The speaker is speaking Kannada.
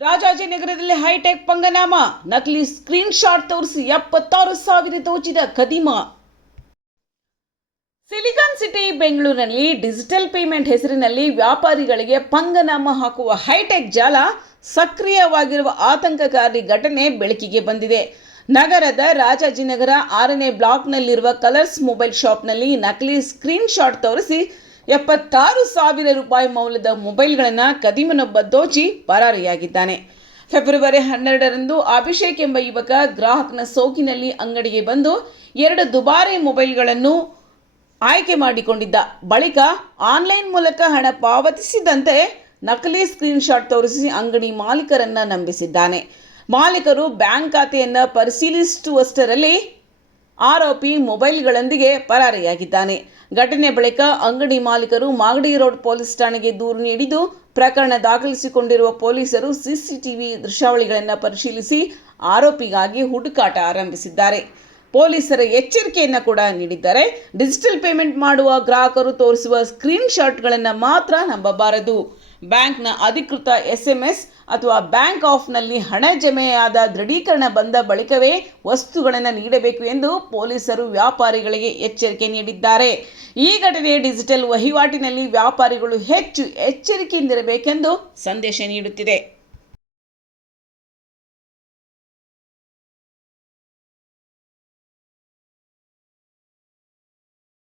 ರಾಜಾಜಿನಗರದಲ್ಲಿ ಹೈಟೆಕ್ ಪಂಗನಾಮ, ನಕಲಿ ಸ್ಕ್ರೀನ್ ಶಾಟ್ ತೋರಿಸಿ 76,000 ದೋಚಿದ ಖದೀಮ. ಸಿಲಿಕಾನ್ ಸಿಟಿ ಬೆಂಗಳೂರಿನಲ್ಲಿ ಡಿಜಿಟಲ್ ಪೇಮೆಂಟ್ ಹೆಸರಿನಲ್ಲಿ ವ್ಯಾಪಾರಿಗಳಿಗೆ ಪಂಗನಾಮ ಹಾಕುವ ಹೈಟೆಕ್ ಜಾಲ ಸಕ್ರಿಯವಾಗಿರುವ ಆತಂಕಕಾರಿ ಘಟನೆ ಬೆಳಕಿಗೆ ಬಂದಿದೆ. ನಗರದ ರಾಜಾಜಿನಗರ 6ನೇ ಬ್ಲಾಕ್ನಲ್ಲಿರುವ ಕಲರ್ಸ್ ಮೊಬೈಲ್ ಶಾಪ್ನಲ್ಲಿ ನಕಲಿ ಸ್ಕ್ರೀನ್ ಶಾಟ್ ತೋರಿಸಿ 76,000 ರೂಪಾಯಿ ಮೌಲ್ಯದ ಮೊಬೈಲ್ಗಳನ್ನು ಕದೀಮನೊಬ್ಬ ದೋಚಿ ಪರಾರಿಯಾಗಿದ್ದಾನೆ. ಫೆಬ್ರವರಿ 12ರಂದು ಅಭಿಷೇಕ್ ಎಂಬ ಯುವಕ ಗ್ರಾಹಕನ ಸೋಗಿನಲ್ಲಿ ಅಂಗಡಿಗೆ ಬಂದು 2 ದುಬಾರಿ ಮೊಬೈಲ್ಗಳನ್ನು ಆಯ್ಕೆ ಮಾಡಿಕೊಂಡಿದ್ದ. ಬಳಿಕ ಆನ್ಲೈನ್ ಮೂಲಕ ಹಣ ಪಾವತಿಸಿದಂತೆ ನಕಲಿ ಸ್ಕ್ರೀನ್ ಶಾಟ್ ತೋರಿಸಿ ಅಂಗಡಿ ಮಾಲೀಕರನ್ನ ನಂಬಿಸಿದ್ದಾನೆ. ಮಾಲೀಕರು ಬ್ಯಾಂಕ್ ಖಾತೆಯನ್ನು ಪರಿಶೀಲಿಸುವಷ್ಟರಲ್ಲಿ ಆರೋಪಿ ಮೊಬೈಲ್ಗಳೊಂದಿಗೆ ಪರಾರಿಯಾಗಿದ್ದಾನೆ. ಘಟನೆ ಬಳಿಕ ಅಂಗಡಿ ಮಾಲೀಕರು ಮಾಗಡಿ ರೋಡ್ ಪೊಲೀಸ್ ಠಾಣೆಗೆ ದೂರು ನೀಡಿದ್ದು, ಪ್ರಕರಣ ದಾಖಲಿಸಿಕೊಂಡಿರುವ ಪೊಲೀಸರು ಸಿಸಿಟಿವಿ ದೃಶ್ಯಾವಳಿಗಳನ್ನು ಪರಿಶೀಲಿಸಿ ಆರೋಪಿಗಾಗಿ ಹುಡುಕಾಟ ಆರಂಭಿಸಿದ್ದಾರೆ. ಪೊಲೀಸರ ಎಚ್ಚರಿಕೆಯನ್ನು ಕೂಡ ನೀಡಿದ್ದಾರೆ. ಡಿಜಿಟಲ್ ಪೇಮೆಂಟ್ ಮಾಡುವ ಗ್ರಾಹಕರು ತೋರಿಸುವ ಸ್ಕ್ರೀನ್ ಶಾಟ್ಗಳನ್ನು ಮಾತ್ರ ನಂಬಬಾರದು. ಬ್ಯಾಂಕ್ನ ಅಧಿಕೃತ SMS ಅಥವಾ ಬ್ಯಾಂಕ್ ಆಫ್ನಲ್ಲಿ ಹಣ ಜಮೆಯಾದ ದೃಢೀಕರಣ ಬಂದ ಬಳಿಕವೇ ವಸ್ತುಗಳನ್ನು ನೀಡಬೇಕು ಎಂದು ಪೊಲೀಸರು ವ್ಯಾಪಾರಿಗಳಿಗೆ ಎಚ್ಚರಿಕೆ ನೀಡಿದ್ದಾರೆ. ಈ ಘಟನೆ ಡಿಜಿಟಲ್ ವಹಿವಾಟಿನಲ್ಲಿ ವ್ಯಾಪಾರಿಗಳು ಹೆಚ್ಚು ಎಚ್ಚರಿಕೆಯಿಂದಿರಬೇಕೆಂದು ಸಂದೇಶ ನೀಡುತ್ತಿದೆ.